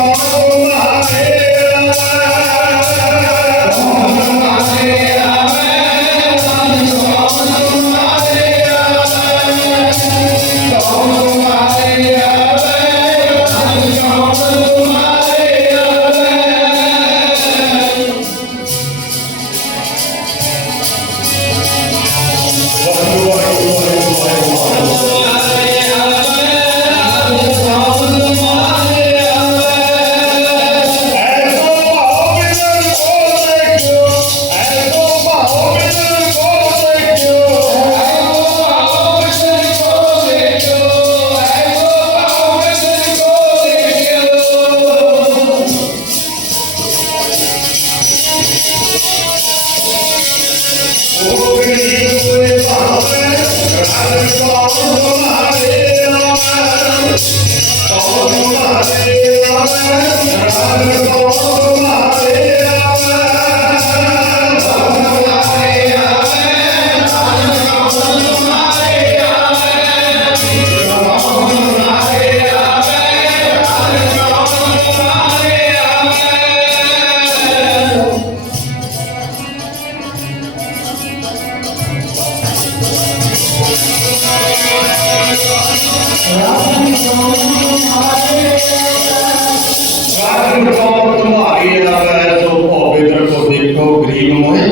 Amen. Oh, पवित्र को देखो गरीब मोहे